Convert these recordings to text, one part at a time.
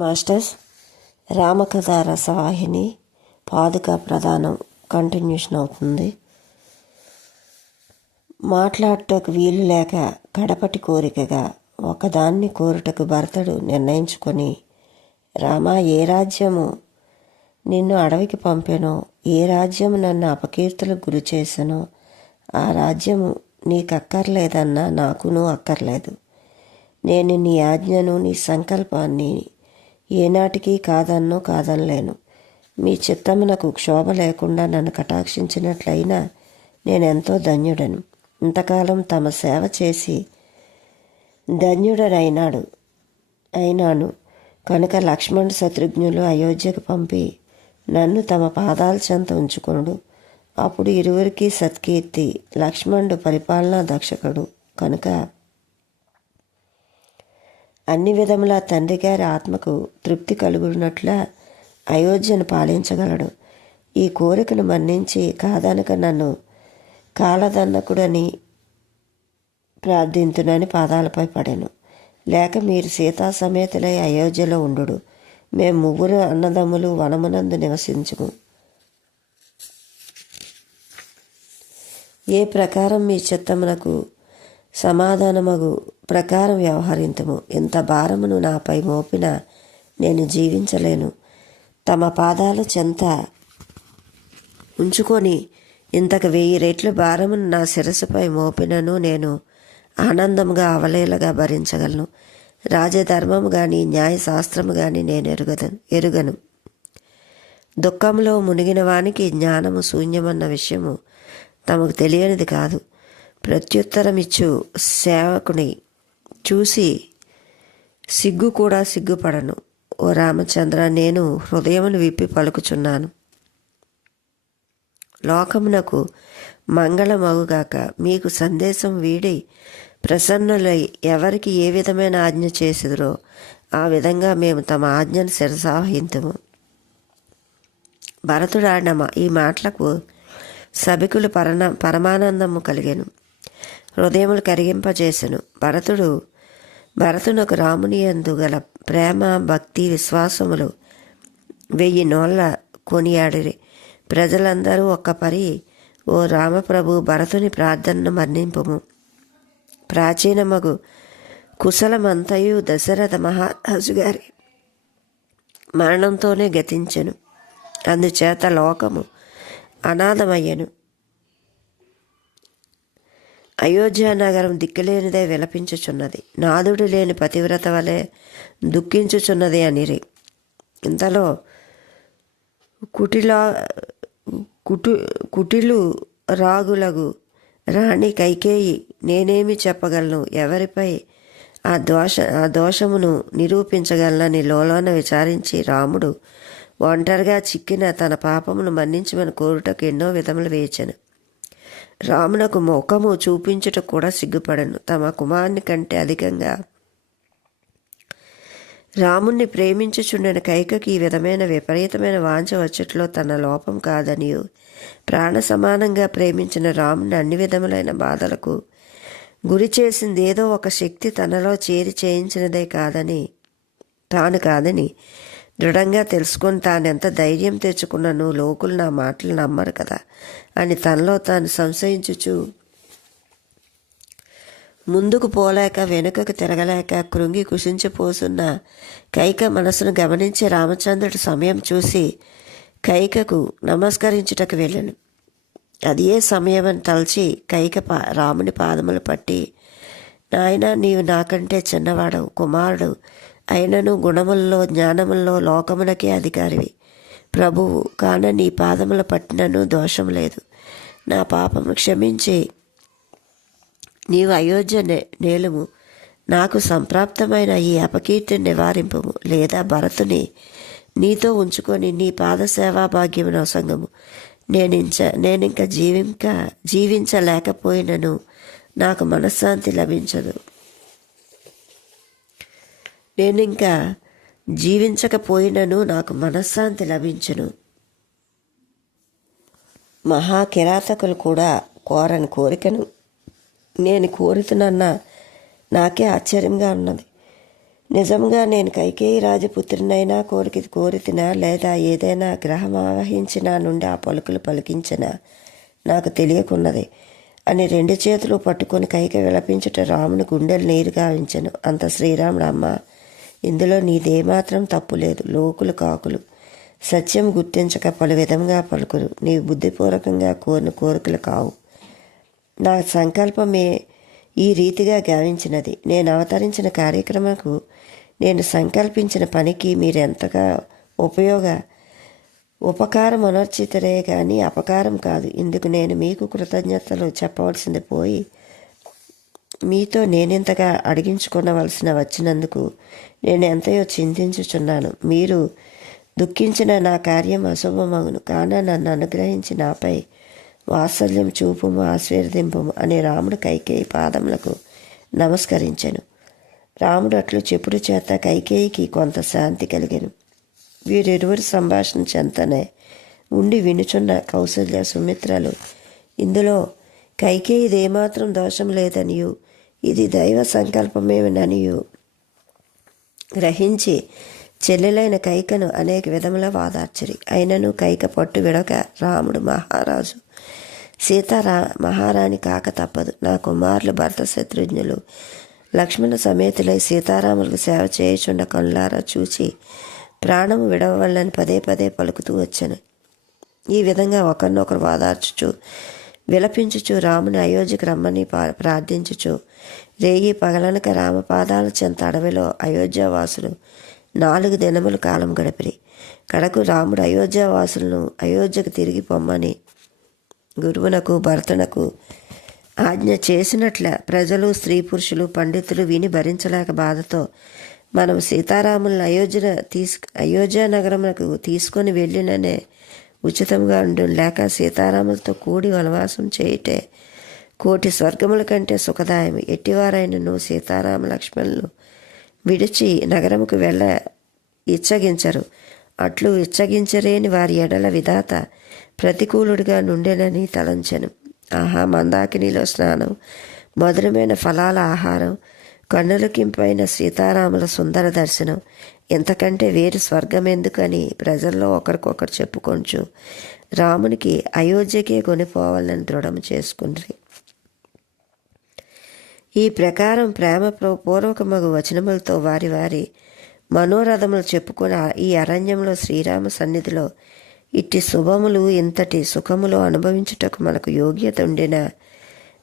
Masters రామకథ రసవాహిని పాదుక ప్రధానం continuation అవుతుంది. మాట్లాడటకు వీలు లేక కడపటి కోరికగా ఒకదాన్ని కోరుటకు భరతుడు నిర్ణయించుకొని, రామా, ఏ రాజ్యము నిన్ను అడవికి పంపెనో, ఏ రాజ్యము నన్ను అపకీర్తులకు గురి చేసెనో ఆ రాజ్యము నీకక్కర్లేదన్నా నాకునూ అక్కర్లేదు. నేను నీ ఆజ్ఞను, నీ సంకల్పాన్ని ఏనాటికి కాదనలేను. మీ చిత్తమునకు క్షోభ లేకుండా నన్ను కటాక్షించినట్లయినా నేనెంతో ధన్యుడను. ఇంతకాలం తమ సేవ చేసి అయినాను కనుక లక్ష్మణ్ శత్రుఘ్నులు అయోధ్యకు పంపి నన్ను తమ పాదాల చెంత ఉంచుకొనుడు. అప్పుడు ఇరువురికి సత్కీర్తి. లక్ష్మణుడు పరిపాలనా దక్షకుడు కనుక అన్ని విధముల తండ్రి గారి ఆత్మకు తృప్తి కలుగునట్ల అయోధ్యను పాలించగలడు. ఈ కోరికను మన్నించి కాదనక నన్ను కాలదన్నకుడని ప్రార్థింతునని పాదాలపై పడెను. లేక మీరు సీతా సమేతులై అయోధ్యలో ఉండు. మేము ముగ్గురు అన్నదమ్ములు వనమునందు నివసించుము. ఏ ప్రకారం మీ చిత్తమునకు సమాధానమగు ప్రకారం వ్యవహరింతుము. ఇంత భారమును నాపై మోపిన నేను జీవించలేను. తమ పాదాల చెంత ఉంచుకొని ఇంతకు 1000 రెట్లు భారమును నా శిరస్సుపై మోపినను నేను ఆనందముగా అవలేలగా భరించగలను. రాజధర్మము కానీ న్యాయశాస్త్రము కానీ నేను ఎరుగను. దుఃఖంలో మునిగిన వానికి జ్ఞానము శూన్యమన్న విషయము తమకు తెలియనిది కాదు. ప్రత్యుత్తరమిచ్చు సేవకుని చూసి సిగ్గు కూడా సిగ్గుపడను. ఓ రామచంద్ర, నేను హృదయమును విప్పి పలుకుచున్నాను. లోకమునకు మంగళమగుగాక. మీకు సందేశం వీడి ప్రసన్నులై ఎవరికి ఏ విధమైన ఆజ్ఞ చేసిదురో ఆ విధంగా మేము తమ ఆజ్ఞను శిరసావహింతుము. భరతుడాడిన ఈ మాటలకు సభికులు పరమానందము కలిగెను, హృదయములు కరిగింపజేసెను. భరతునకు రాముని యందు గల ప్రేమ, భక్తి, విశ్వాసములు 1000 నోళ్ళ కొనియాడిరి. ప్రజలందరూ ఒక్కపరి, ఓ రామప్రభు, భరతుని ప్రార్థనను మన్నింపుము. ప్రాచీనమగు కుశలమంతయు దశరథ మహారాజు గారి మరణంతోనే గతించెను. అందుచేత లోకము అనాథమయ్యను. అయోధ్య నగరం దిక్కులేనిదే విలపించుచున్నది. నాదుడు లేని పతివ్రత వలె దుఃఖించుచున్నది అనిరి. ఇంతలో కుటిలు రాగులగు రాణి కైకేయి, నేనేమి చెప్పగలను, ఎవరిపై ఆ దోషమును నిరూపించగలనని లోలోన విచారించి రాముడు ఒంటరిగా చిక్కిన తన పాపమును మన్నించమని కోరుటకు ఎన్నో విధములు వేచెను. రామునకు ముఖము చూపించుట కూడా సిగ్గుపడను. తమ కుమారుని కంటే అధికంగా రాముణ్ణి ప్రేమించుచుండిన కైకకి ఈ విధమైన విపరీతమైన వాంఛ వచ్చుట్లో తన లోపం కాదనియు, ప్రాణ సమానంగా ప్రేమించిన రాముని అన్ని విధములైన బాధలకు గురి చేసింది ఏదో ఒక శక్తి తనలో చేరి చేయించినదే తాను కాదని దృఢంగా తెలుసుకొని తానెంత ధైర్యం తెచ్చుకున్నాను, లోకులు నా మాటలు నమ్మరు కదా అని తనలో తాను సంశయించుచు ముందుకు పోలేక వెనుకకు తిరగలేక కృంగి కుషించిపోతున్న కైక మనసును గమనించి రామచంద్రుడి సమయం చూసి కైకకు నమస్కరించుటకు వెళ్ళాను. అది ఏ సమయమని తలచి కైక రాముని పాదములు పట్టి, నాయన, నీవు నాకంటే చిన్నవాడవు, కుమారుడు అయినను గుణముల్లో జ్ఞానముల్లో లోకమునకే అధికారివి. ప్రభువు కాన నీ పాదములు పట్టినను దోషం లేదు. నా పాపము క్షమించి నీవు అయోధ్య నేలుము. నాకు సంప్రాప్తమైన ఈ అపకీర్తిని నివారింపుము. లేదా భరతుని నీతో ఉంచుకొని నీ పాదసేవా భాగ్యమును అసంగము. నేనింక జీవించలేకపోయినను నాకు మనశ్శాంతి లభించదు. నేనింకా జీవించకపోయినను నాకు మనశ్శాంతి లభించును. మహాకిరాతకులు కూడా కోరని కోరికను నేను కోరుతున్నా నాకే ఆశ్చర్యంగా ఉన్నది. నిజంగా నేను కైకేయి రాజపుత్రినైనా కోరితినా లేదా ఏదైనా గ్రహం ఆవహించి నా నుండి ఆ పలుకులు పలికించినా నాకు తెలియకున్నది అని 2 చేతులు పట్టుకొని కైక విలపించుట రాముని గుండెలు నీరు గావించెను. అంత శ్రీరాముడు, అమ్మ, ఇందులో నీదేమాత్రం తప్పు లేదు. లోకులు కాకులు సత్యం గుర్తించక పలు విధంగా పలుకురు. నీవు బుద్ధిపూర్వకంగా కోరిన కోరికలు కావు. నా సంకల్పమే ఈ రీతిగా గావించినది. నేను అవతరించిన కార్యక్రమకు, నేను సంకల్పించిన పనికి మీరెంతగా ఉపకారం అనర్చితరే కానీ అపకారం కాదు. ఇందుకు నేను మీకు కృతజ్ఞతలు చెప్పవలసింది పోయి మీతో నేనెంతగా అడిగించుకొనవలసిన వచ్చినందుకు నేను ఎంతయో చింతించుచున్నాను. మీరు దుఃఖించిన నా కార్యం అశుభమగును, కాన నన్ను అనుగ్రహించి నాపై వాత్సల్యం చూపుము, ఆశీర్వదింపుము అని రాముడు కైకేయి పాదములకు నమస్కరించెను. రాముడు అట్లు చెప్పుడు చేత కైకేయికి కొంత శాంతి కలిగెను. వీరిరువురి సంభాషణ చెంతనే ఉండి వినుచున్న కౌసల్య సుమిత్రలు ఇందులో కైకేయిది ఏమాత్రం దోషం లేదనియు ఇది దైవ సంకల్పమేననియు గ్రహించి చెల్లెలైన కైకను అనేక విధముల వాదార్చిరి. అయినను కైక పట్టు విడక రాముడు మహారాజు మహారాణి కాక తప్పదు. నా కుమారులు భరత శత్రుఘ్నులు లక్ష్మణ సమేతులై సీతారాములకు సేవ చేయుచుండ కనులారా చూచి ప్రాణము విడవవల్లని పదే పదే పలుకుతూ వచ్చాను. ఈ విధంగా ఒకరినొకరు వాదార్చుచు విలపించుచు రాముని అయోధ్యకు రమ్మని ప్రార్థించుచు రేయి పగలనక రామపాదాల చెంత అడవిలో అయోధ్యావాసులు 4 దినముల కాలం గడిపిరి. కడకు రాముడు అయోధ్యావాసులను అయోధ్యకు తిరిగి పొమ్మని గురువునకు భరతునకు ఆజ్ఞ చేసినట్ల ప్రజలు, స్త్రీ పురుషులు, పండితులు విని భరించలేక బాధతో మనం సీతారాములను అయోధ్య నగరమునకు తీసుకొని వెళ్ళిననే ఉచితంగా ఉండు, లేక సీతారాములతో కూడి వనవాసం చేయుటే కోటి స్వర్గముల కంటే సుఖదాయం. ఎట్టివారైనను సీతారామ లక్ష్మణులు విడిచి నగరముకు వెళ్ళ ఇచ్చగించరు. అట్లు ఇచ్చగించరేని వారి ఎడల విధాత ప్రతికూలుడిగా నుండెనని తలంచెను. ఆహా, మందాకినిలో స్నానం, మధురమైన ఫలాల ఆహారం, కన్నులకింపైన సీతారాముల సుందర దర్శనం, ఎంతకంటే వేరు స్వర్గం ఎందుకని ప్రజల్లో ఒకరికొకరు చెప్పుకొంచు రామునికి అయోధ్యకే కొనిపోవాలని దృఢం చేసుకుండ్రి. ఈ ప్రకారం ప్రేమ పూర్వకమగు వచనములతో వారి వారి మనోరథములు చెప్పుకొని ఈ అరణ్యంలో శ్రీరామ సన్నిధిలో ఇట్టి శుభములు, ఇంతటి సుఖములు అనుభవించుటకు మనకు యోగ్యత ఉండిన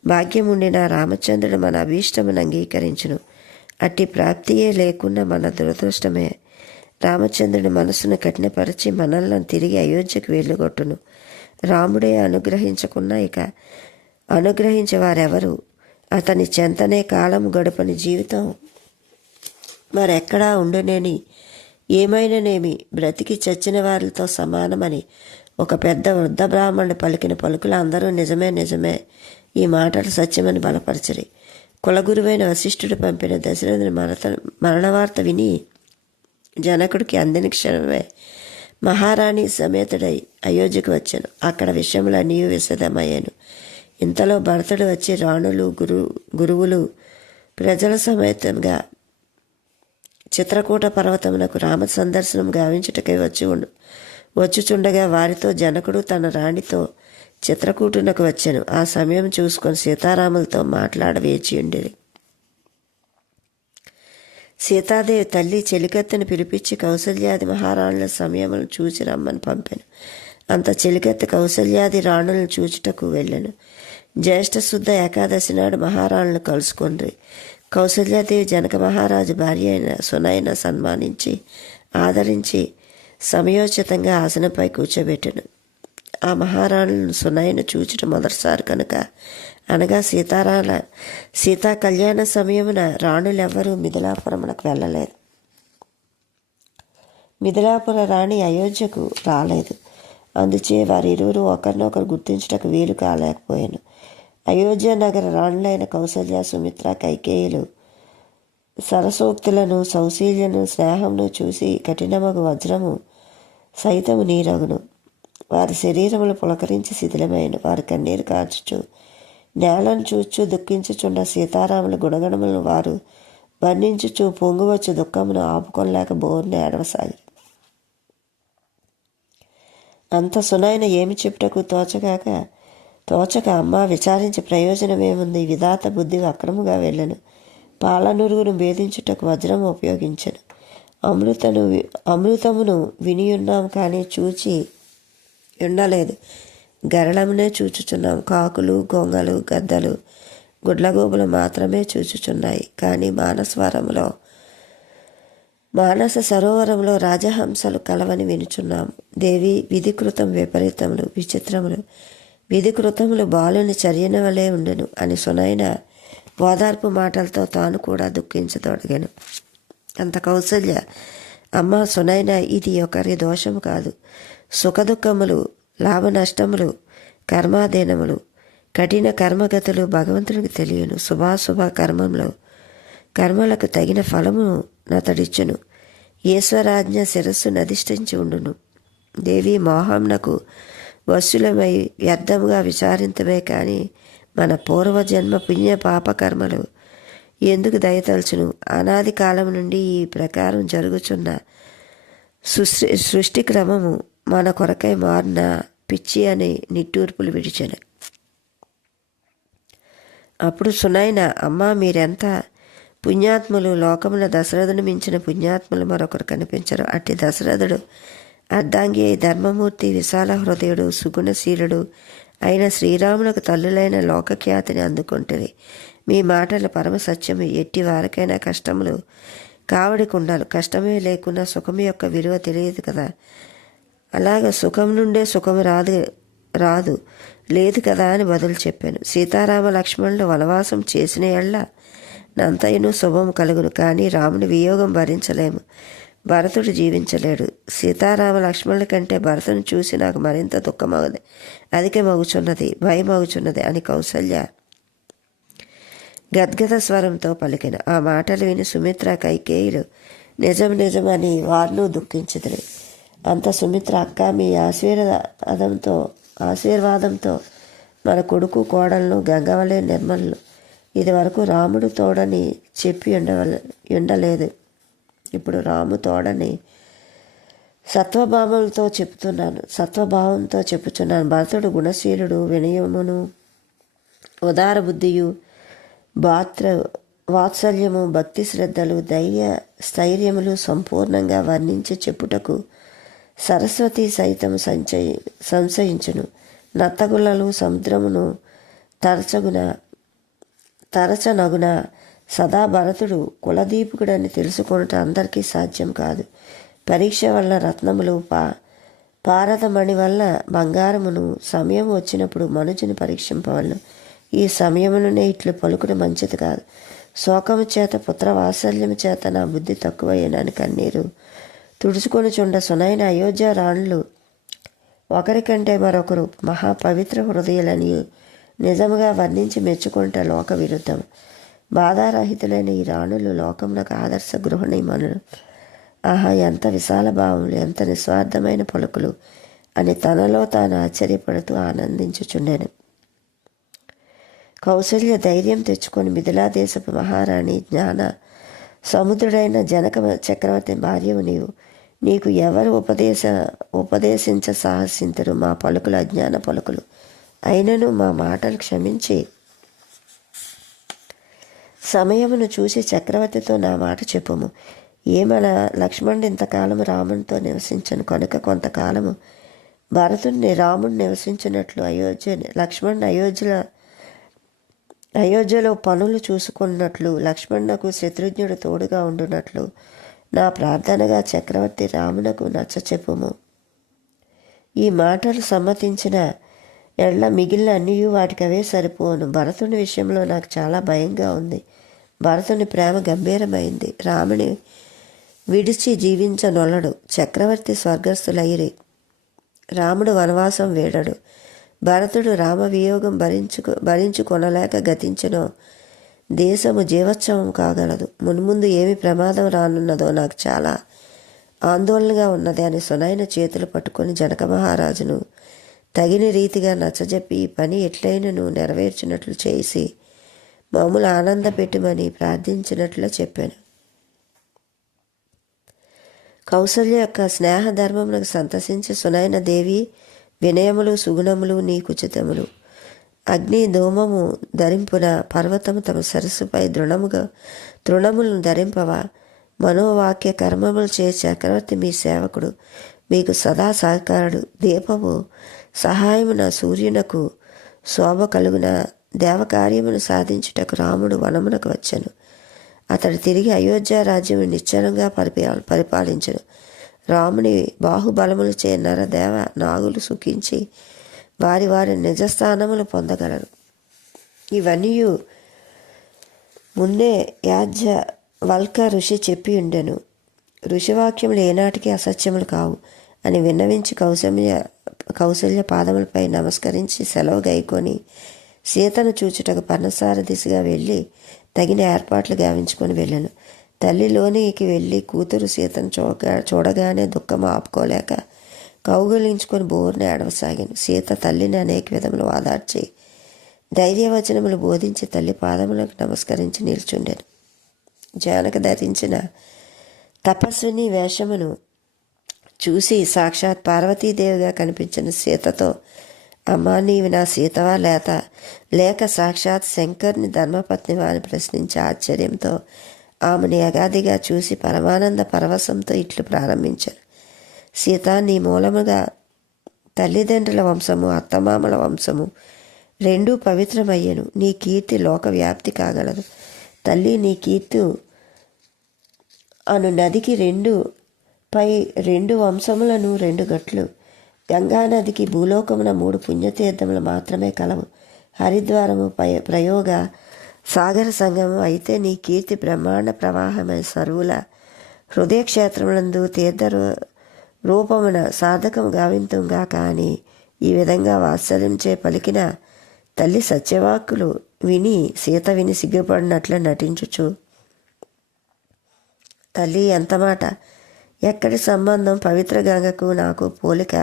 భాగ్యముండిన రామచంద్రుడు మన అభీష్టమును అంగీకరించును. అట్టి ప్రాప్తియే లేకుండా మన దురదృష్టమే. రామచంద్రుడి మనసును కఠినపరిచి మనల్ని తిరిగి అయోధ్యకు వెళ్ళగొట్టును. రాముడే అనుగ్రహించకున్నా ఇక అనుగ్రహించేవారెవరు? అతని చెంతనే కాలం గడపని జీవితం మరెక్కడా ఉండనేని, ఏమైనానేమి బ్రతికి చచ్చిన వారితో సమానమని ఒక పెద్ద వృద్ధ బ్రాహ్మణుడు పలికిన పలుకులు అందరూ నిజమే నిజమే, ఈ మాటలు సత్యమని బలపరచరి. కులగురువైన వశిష్ఠుడు పంపిన దశరథుని మరణవార్త విని జనకుడికి అందిన క్షణమే మహారాణి సమేతుడై అయోధ్యకు వచ్చాను. అక్కడ విషయములన్నీ విశదమయ్యాను. ఇంతలో భరతుడు వచ్చి రాణులు, గురువులు ప్రజల సమేతంగా చిత్రకూట పర్వతమునకు రామ సందర్శనం గావించుటకై వచ్చుచుండగా వారితో జనకుడు తన రాణితో చిత్రకూటునకు వచ్చాను. ఆ సమయం చూసుకొని సీతారాములతో మాట్లాడ వేచి ఉండేది. సీతాదేవి తల్లి చెలికత్తెను పిలిపించి కౌసల్యాది మహారాణుల సమయములను చూచి రమ్మని పంపాను. అంత చెలికత్తె కౌసల్యాది రాణులను చూచుటకు వెళ్ళాను. జ్యేష్ఠ శుద్ధ ఏకాదశి నాడు మహారాణులను కలుసుకొండ్రి. కౌసల్యాదేవి జనక మహారాజు భార్య అయిన సునయన సన్మానించి ఆదరించి సమయోచితంగా ఆసనపై కూర్చోబెట్టెను. ఆ మహారాణులను సునయన చూచుట మొదటిసారి కనుక, అనగా సీతా కళ్యాణ సమయమున రాణులెవ్వరూ మిథిలాపురమునకు వెళ్ళలేదు. మిథిలాపుర రాణి అయోధ్యకు రాలేదు. అందుచే వారిరువురు ఒకరినొకరు గుర్తించుటకు వీలు కాలేకపోయాను. అయోధ్య నగర రాణులైన కౌసల్య, సుమిత్ర, కైకేయులు సరసోక్తులను, సౌశీల్యను, స్నేహమును చూసి కఠినమగు వజ్రము సైతము నీరగును. వారి శరీరములు పులకరించి శిథిలమైన వారి కన్నీరు కార్చుచు నేలను చూచు దుఃఖించుచుండ సీతారాముల గుణగణములను వారు వర్ణించుచు పొంగువచ్చు దుఃఖమును ఆపుకొనలేక బోర్ని ఏడవసాగి. అంత సునైన ఏమి చెప్పుటకు తోచక అమ్మ విచారించి ప్రయోజనమేముంది, విధాత బుద్ధి అక్రముగా వెళ్ళను, పాలనురుగును భేదించుటకు వజ్రము ఉపయోగించను, అమృతమును వినియున్నాం కానీ చూచి ఉండలేదు, గరళమునే చూచుచున్నాం, కాకులు గొంగలు గద్దలు గుడ్లగూబలు మాత్రమే చూచుచున్నాయి, కానీ మానస సరోవరంలో రాజహంసలు కలవని వినుచున్నాము. దేవి విధికృతం విపరీతములు విచిత్రములు, విధికృతములు బాలుని చర్యన వలె ఉండెను అని సునైన ఓదార్పు మాటలతో తాను కూడా దుఃఖించతొడగాను. అంత కౌసల్య, అమ్మ సునైన, ఇది ఒకరి దోషము కాదు. సుఖదుఖములు, లాభ నష్టములు, కర్మాధీనములు, కఠిన కర్మగతులు భగవంతునికి తెలియను. శుభాశుభ కర్మలకు తగిన ఫలమును నతడిచ్చును. ఈశ్వరాజ్ఞ శిరస్సు నధిష్ఠించి ఉండును. దేవి మోహంనకు వశులమై వ్యర్థముగా విచారింతమే కానీ మన పూర్వజన్మ పుణ్య పాపకర్మలు ఎందుకు దయతలుచును? అనాది కాలం నుండి ఈ ప్రకారం జరుగుచున్న సృష్టి క్రమము మన కొరకై మారిన పిచ్చి అని నిట్టూర్పులు విడిచెను. అప్పుడు సునైన, అమ్మ మీరెంత పుణ్యాత్ములు, లోకముల దశరథుని మించిన పుణ్యాత్ములు మరొకరు కనిపించరు. అట్టి దశరథుడు అర్ధాంగి అయి ధర్మమూర్తి, విశాల హృదయుడు, సుగుణశీలుడు అయిన శ్రీరామునకు తల్లులైన లోకఖ్యాతిని అందుకుంటుంది. మీ మాటల పరమ సత్యము. ఎట్టి వారికైనా కష్టములు కావడికుండాలి. కష్టమే లేకున్నా సుఖము యొక్క విలువ తెలియదు కదా. అలాగ సుఖం నుండే సుఖము రాదు లేదు కదా అని బదులు చెప్పాను. సీతారామ లక్ష్మణులు వనవాసం చేసిన ఎళ్ళ నంతయును శుభము కలుగును, కానీ రాముని వియోగం భరించలేము. భరతుడు జీవించలేడు. సీతారామ లక్ష్మణుల కంటే భరతుని చూసి నాకు మరింత దుఃఖమవుది, అధికమగుచున్నది, భయమగుచున్నది అని కౌసల్య గద్గద స్వరంతో పలికిన. ఆ మాటలు విని సుమిత్ర, కైకేయులు నిజమని వారును దుఃఖించుదురు. అంత సుమిత్ర, అక్క మీ ఆశీర్వాదంతో మన కొడుకు కోడలను గంగవలే నిర్మలు ఇది వరకు రాముడు తోడని చెప్పి ఉండలేదు. ఇప్పుడు రాము తోడని సత్వభావంతో చెప్పుచున్నాను. భరతుడు గుణశీలుడు, వినయమును, ఉదార బుద్ధియు, వాత్సల్యము, భక్తి శ్రద్ధలు, స్థైర్యములు సంపూర్ణంగా వర్ణించి చెప్పుటకు సరస్వతి సైతం సంశయించును. నత్తగుల్లలు సముద్రమును తరచనగున సదా భరతుడు కులదీపకుడని తెలుసుకొనుట అందరికీ సాధ్యం కాదు. పరీక్ష వల్ల రత్నములు, పారదమణి వల్ల బంగారమును సమయం వచ్చినప్పుడు మనుజుని పరీక్షింపవలను. ఈ సమయముననే ఇట్లు పలుకుడు మంచిది కాదు. శోకము చేత, పుత్రవాత్సల్యము చేత నా బుద్ధి తక్కువయ్యనని కన్నీరు తుడుచుకొనుచుండ సునైన అయోధ్య రాణులు ఒకరికంటే మరొకరు మహాపవిత్ర హృదయులని నిజముగా వర్ణించి మెచ్చుకుంట లోక విరుద్ధం. బాధారహితులైన ఈ రాణులు లోకమునకు ఆదర్శ గృహిణీమణులు. ఆహా, ఎంత విశాల భావములు, ఎంత నిస్వార్థమైన పలుకులు అని తనలో తాను ఆశ్చర్యపడుతూ ఆనందించుచుండెను. కౌసల్య ధైర్యం తెచ్చుకొని మిథిలాదేశపు మహారాణి, జ్ఞాన సముద్రుడైన జనక చక్రవర్తి భార్యవు నీకు ఎవరు ఉపదేశించ సాహసింతురు? మా పలుకులు అజ్ఞాన పలుకులు అయినను మా మాటలు క్షమించి సమయమును చూసి చక్రవర్తితో నా మాట చెప్పుము. ఏమన లక్ష్మణుడు ఇంతకాలము రామునితో నివసించను కనుక కొంతకాలము భరతుడిని రాముడు నివసించినట్లు లక్ష్మణుడు అయోధ్యలో పనులు చూసుకున్నట్లు లక్ష్మణునకు శత్రుఘ్నుడు తోడుగా ఉండునట్లు నా ప్రార్థనగా చక్రవర్తి రామునకు నచ్చచెప్పుము. ఈ మాటలు సమ్మతించిన ఎడ్ల మిగిలిన అన్నీ వాటికవే సరిపోను. భరతుని విషయంలో నాకు చాలా భయంగా ఉంది. భరతుని ప్రేమ గంభీరమైంది. రాముని విడిచి జీవించనొల్లడు. చక్రవర్తి స్వర్గస్థులైరి. రాముడు వనవాసం వేడడు. భరతుడు రామ వియోగం భరించుకొనలేక గతించనో దేశము జీవోత్సవం కాగలదు. మున్ముందు ఏమి ప్రమాదం రానున్నదో నాకు చాలా ఆందోళనగా ఉన్నది అని సునైన చేతులు పట్టుకొని జనక మహారాజును తగిన రీతిగా నచ్చజెప్పి ఈ పని ఎట్లయినను నెరవేర్చినట్లు చేసి మామూలు ఆనంద పెట్టుమని ప్రార్థించినట్లు చెప్పాను. కౌసల్య యొక్క స్నేహ ధర్మములకు సంతసించి సునైన దేవి వినయములు సుగుణములు నీకు ఉచితములు. అగ్ని ధూమము ధరింపున పర్వతము తమ సరస్సుపై తృణములను ధరింపవా. మనోవాక్య కర్మములు చే చక్రవర్తి మీ సేవకుడు మీకు సదా సహకారుడు. దీపము సహాయమున సూర్యునకు శోభ కలుగున దేవకార్యమును సాధించుటకు రాముడు వనమునకు వచ్చెను. అతడు తిరిగి అయోధ్య రాజ్యము నిశ్చలంగా పరిపాలించెను. రాముని బాహుబలములు చే నరదేవ నాగులు సుఖించి వారి వారి నిజస్థానములు పొందగలరు. ఇవన్నీ ముందే యాజ్ఞవల్క ఋషి చెప్పి ఉండెను. ఋషివాక్యములు ఏనాటికి అసత్యములు కావు అని విన్నవించి కౌసల్య పాదములపై నమస్కరించి సెలవు గైకొని సీతను చూచుటకు పర్ణశాల దిశగా వెళ్ళి తగిన ఏర్పాట్లు గావించుకొని వెళ్ళాను. తల్లిలోనికి వెళ్ళి కూతురు సీతను చూడగానే దుఃఖం ఆపుకోలేక కౌగులించుకొని బోరుని ఏడవసాగాను. సీత తల్లిని అనేక విధములు వాదార్చి ధైర్యవచనములు బోధించి తల్లి పాదములకు నమస్కరించి నిల్చుండెను. జానక ధరించిన తపస్విని వేషమును చూసి సాక్షాత్ పార్వతీదేవిగా కనిపించిన సీతతో, అమ్మా నీవి నా సీతవా లేక సాక్షాత్ శంకర్ని ధర్మపత్నివా అని ప్రశ్నించి ఆశ్చర్యంతో ఆమెను యగాదిగా చూసి పరమానంద పరవశంతో ఇట్లు ప్రారంభించాను. సీత, నీ మూలముగా తల్లిదండ్రుల వంశము అత్తమామల వంశము రెండూ పవిత్రమయ్యను. నీ కీర్తి లోక వ్యాప్తి కాగలదు. తల్లి, నీ కీర్తి అను నదికి రెండు వంశములను 2 గట్లు. గంగానదికి భూలోకమున 3 పుణ్యతీర్థములు మాత్రమే కలవు. హరిద్వారము ప్రయోగ సాగర సంగమం అయితే నీ కీర్తి బ్రహ్మాండ ప్రవాహమైన సర్వుల హృదయక్షేత్రములందు తీర్థ రూపమున సాధకము గావింతుంగా. కానీ ఈ విధంగా వాత్సల్యంచే పలికిన తల్లి సత్యవాక్కులు సీత విని సిగ్గుపడినట్లు నటించుచు, తల్లి ఎంత మాట, ఎక్కడి సంబంధం, పవిత్ర గంగకు నాకు పోలిక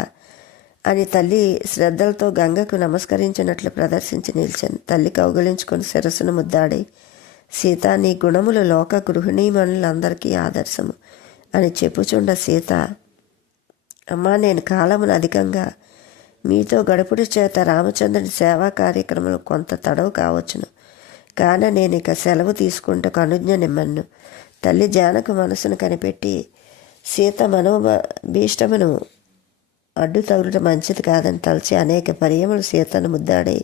అని తల్లి శ్రద్ధలతో గంగకు నమస్కరించినట్లు ప్రదర్శించి నిలిచాను. తల్లి కౌగిలించుకొని శిరస్సును ముద్దాడి, సీత, నీ గుణములు లోక గృహిణీమణులందరికీ ఆదర్శము అని చెప్పుచుండ సీత, అమ్మా నేను కాలమును అధికంగా మీతో గడుపుడు చేత రామచంద్రుని సేవా కార్యక్రమాలు కొంత తడవు కావచ్చును. కాన నేను ఇక సెలవు తీసుకుంటకు అనుజ్ఞ నిమ్మను. తల్లి జానకు మనసును కనిపెట్టి సీత మనోభీష్టమును అడ్డు తగులట మంచిది కాదని తలచి అనేక పర్యములు సీతను ముద్దాడి,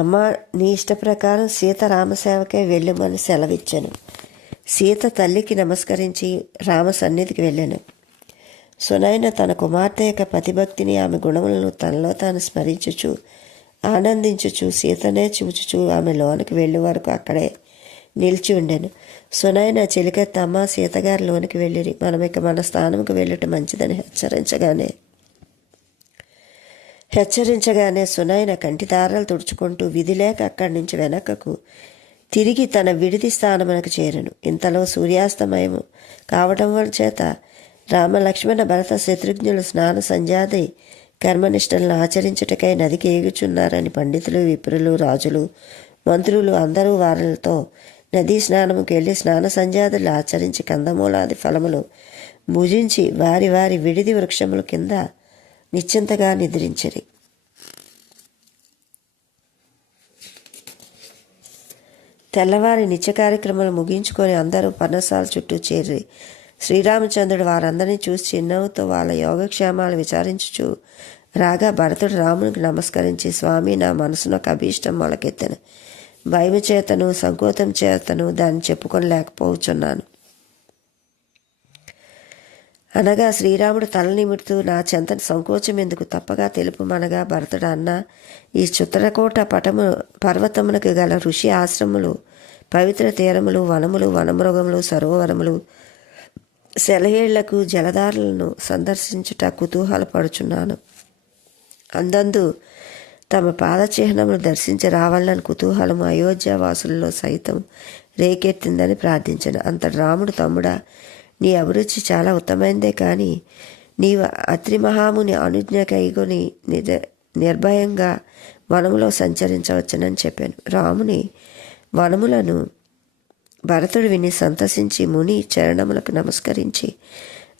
అమ్మ నీ ఇష్ట ప్రకారం సీత రామసేవకే వెళ్ళమని సెలవిచ్చాను. సీత తల్లికి నమస్కరించి రామ సన్నిధికి వెళ్ళాను. సునైన తన కుమార్తె యొక్క పతిభక్తిని ఆమె గుణములను తనలో తాను స్మరించుచు ఆనందించుచు సీతనే చూచుచు ఆమె లోనికి వెళ్ళే వరకు అక్కడే నిలిచి ఉండెను. సునైన చెలికెత్తమ్మ సీతగారి లోనికి వెళ్ళిరి. మనం ఇక మన స్థానంకు వెళ్ళటం మంచిదని హెచ్చరించగానే సునైన కంటిదారాలు తుడుచుకుంటూ విధి లేక అక్కడి నుంచి వెనకకు తిరిగి తన విడిది స్థానమునకు చేరెను. ఇంతలో సూర్యాస్తమయము కావటం వల్ల చేత రామ లక్ష్మణ భరత శత్రుఘ్నులు స్నాన సంధ్యాది కర్మనిష్టలను ఆచరించుటకై నదికి ఏగుచున్నారని పండితులు, విప్రులు, రాజులు, మంత్రులు అందరూ వారితో నదీ స్నానముకు వెళ్ళి స్నాన సంధ్యాదులు ఆచరించి కందమూలాది ఫలములు భుజించి వారి వారి విడిది వృక్షముల కింద నిశ్చింతగా నిద్రించిరి. తెల్లవారి నిత్య కార్యక్రమాలు ముగించుకొని అందరూ పర్ణశాల చుట్టూ చేరి శ్రీరామచంద్రుడు వారందరినీ చూసి చిరునవ్వుతో వాళ్ళ యోగక్షేమాలు విచారించుచు రాగా భరతుడు రామునికి నమస్కరించి, స్వామి, నా మనసును ఒక అభీష్టం మొలకెత్తాను. భయం చేతను సంకోచం చేతను దాన్ని చెప్పుకొని లేకపోవచ్చున్నాను అనగా శ్రీరాముడు తల నిముడుతూ, నా చెంతని సంకోచం ఎందుకు, తప్పగా తెలుపుమనగా భరతుడు, అన్న ఈ చిత్రకూట పర్వతమునకు గల ఋషి ఆశ్రములు, పవిత్ర తీరములు, వనములు, వనమృగములు, సరోవరములు, సెలయేళ్లకు జలధారలను సందర్శించుట కుతూహలపడుచున్నాను. అందందు తమ పాదచిహ్నములు దర్శించి రావాలని కుతూహలము అయోధ్యావాసులలో సైతం రేకెత్తిందని ప్రార్థించాను. అంతటి రాముడు, తమ్ముడా, నీ అభిరుచి చాలా ఉత్తమైందే, కానీ నీవు అత్రి మహాముని అనుజ్ఞ కైగొని నిర్భయంగా వనములో సంచరించవచ్చునని చెప్పాను. రాముని వనములను భరతుడు విని సంతసించి ముని చరణములకు నమస్కరించి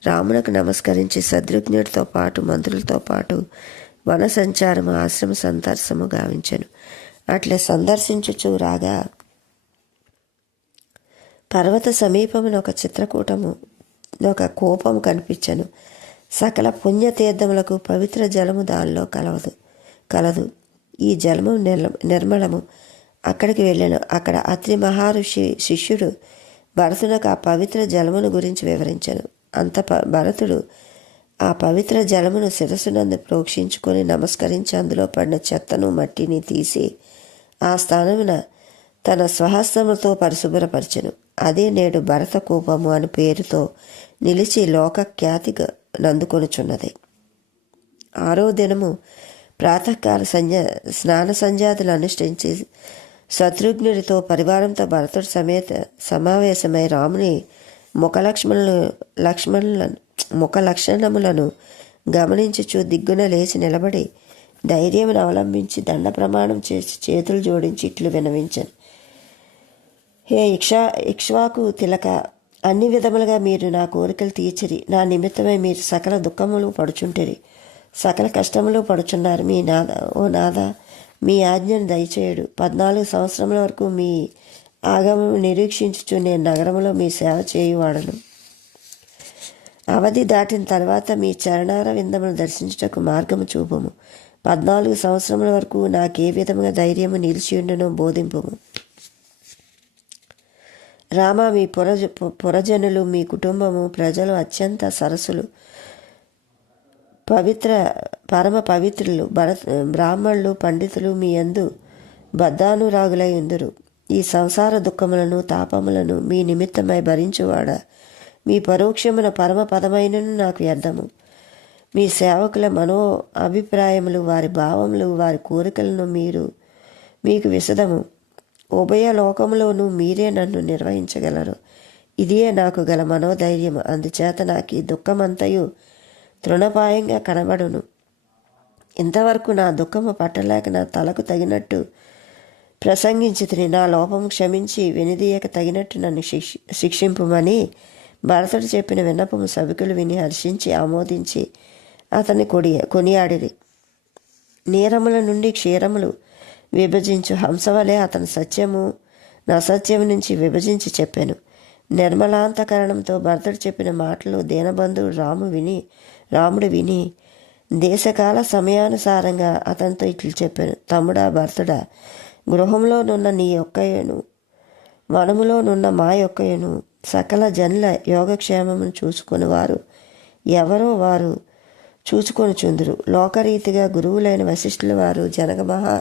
రామునకు నమస్కరించి శత్రుఘ్నుడితో పాటు మంత్రులతో పాటు వన సంచారము ఆశ్రమ సందర్శము గావించెను. అట్లే సందర్శించుచూ రాగా పర్వత సమీపమున ఒక చిత్రకూటము ఒక కోపము కనిపించెను. సకల పుణ్యతీర్థములకు పవిత్ర జలము దానిలో కలదు. ఈ జలము నిర్మలము. అక్కడికి వెళ్ళాను. అక్కడ అత్రి మహర్షి శిష్యుడు భరతునకు ఆ పవిత్ర జలమును గురించి వివరించాను. భరతుడు ఆ పవిత్ర జలమును శిరస్సునందు ప్రోక్షించుకొని నమస్కరించి అందులో పడిన చెత్తను మట్టిని తీసి ఆ స్థానమున తన స్వహస్తములతో పరిశుభ్రపరచెను. అదే నేడు భరత కూపము అని పేరుతో నిలిచి లోక ఖ్యాతిగా నందుకొనుచున్నది. 6వ దినము ప్రాతకాల స్నాన సంధ్యాదులు అనుష్ఠించి శత్రుఘ్నుడితో పరివారంతో భరతుడు సమావేశమై రాముని ముఖ లక్షణములను గమనించుచు దిగ్గున లేచి నిలబడి ధైర్యమును అవలంబించి దండ ప్రమాణం చేసి చేతులు జోడించి ఇట్లు వినవించను. హే ఇక్ష్వాకు తిలక, అన్ని విధములుగా మీరు నా కోరికలు తీర్చిరి. నా నిమిత్తమై మీరు సకల దుఃఖములు పడుచుంటిరి, సకల కష్టములు పడుచున్నారు. ఓ నాథ, మీ ఆజ్ఞను దయచేయుడు. 14 సంవత్సరముల వరకు మీ ఆగమను నిరీక్షించుచు నేను నగరములో మీ సేవ చేయువాడను. అవధి దాటిన తర్వాత మీ చరణార విందమును దర్శించుటకు మార్గము చూపుము. 14 సంవత్సరముల వరకు నాకే విధముగా ధైర్యము నిలిచియుండునో బోధింపుము. రామ, మీ పురజనులు, మీ కుటుంబము, ప్రజలు అత్యంత సరసులు, పరమ పవిత్రులు, బ్రాహ్మణులు, పండితులు మీ యందు బద్ధానురాగులై ఉందురు. ఈ సంసార దుఃఖములను తాపములను మీ నిమిత్తమై భరించువాడా, మీ పరోక్షమున పరమ పదమైనను నాకు వ్యర్థము. మీ సేవకుల మనో అభిప్రాయములు, వారి భావములు, వారి కోరికలను మీకు విశదము. ఉభయ లోకములోనూ మీరే నన్ను నిర్వహించగలరు. ఇదే నాకు గల మనోధైర్యము. అందుచేత నాకు ఈ దుఃఖమంతయు తృణపాయంగా కనబడును. ఇంతవరకు నా దుఃఖము పట్టలేక నా తలకు తగినట్టు ప్రసంగించితిని. నా లోపము క్షమించి వినిదీయక తగినట్టు నన్ను శిక్షింపుమని భరతుడు చెప్పిన విన్నపము సభికులు విని హర్షించి ఆమోదించి అతన్ని కొనియాడిరి. నీరముల నుండి క్షీరములు విభజించు హంసవలే అతని సత్యము నా సత్యము నుంచి విభజించి చెప్పాను. నిర్మలాంతకరణంతో భరతుడు చెప్పిన మాటలు దీనబంధువు రాముడు విని దేశకాల సమయానుసారంగా అతనితో ఇట్లు చెప్పాను. తమ్ముడా, భరతుడా, గృహంలోనున్న నీ యొక్కయను వనములోనున్న మా యొక్కయను సకల జనుల యోగక్షేమమును చూసుకుని వారు ఎవరో వారు చూసుకొని చుందురు. లోకరీతిగా గురువులైన వశిష్ఠుల వారు జనక మహా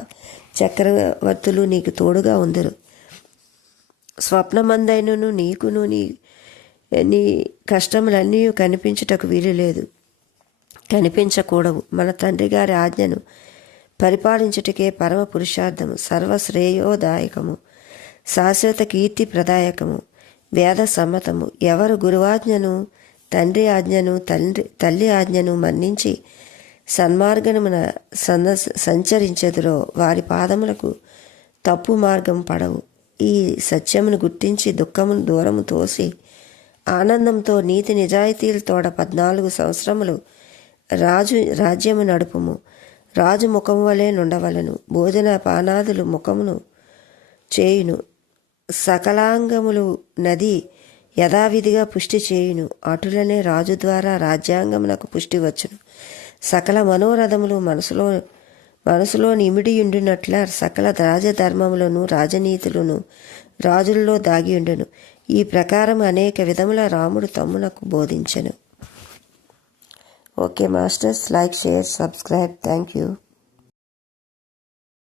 చక్రవర్తులు నీకు తోడుగా ఉందరు. స్వప్నమందైనను నీకును నీ కష్టములన్నీ కనిపించుటకు వీలు లేదు, కనిపించకూడవు. మన తండ్రి గారి ఆజ్ఞను పరిపాలించుటకే పరమ పురుషార్థము, సర్వశ్రేయోదాయకము, శాశ్వత కీర్తి ప్రదాయకము, వేద సమ్మతము. ఎవరు గురువాజ్ఞను, తండ్రి ఆజ్ఞను, తల్లి ఆజ్ఞను మన్నించి సన్మార్గమున సంచరించెదరో వారి పాదములకు తప్పు మార్గం పడవు. ఈ సత్యమును గుర్తించి దుఃఖమును దూరము తోసి ఆనందంతో నీతి నిజాయితీలతోడ 14 సంవత్సరములు రాజ్యము నడుపుము. రాజు ముఖము వలె నుండవలను. భోజన పానాదులు ముఖమును చేయును. సకలాంగములు నది యథావిధిగా పుష్టి చేయును. అటులనే రాజు ద్వారా రాజ్యాంగమునకు పుష్టి వచ్చును. సకల మనోరథములు మనసులో నిమిడియుండునట్ల సకల రాజధర్మములను రాజనీతులను రాజుల్లో దాగియుండును. ఈ ప్రకారం అనేక విధముల రాముడు తమ్మునకు బోధించెను. Okay masters, like, share, subscribe. Thank you.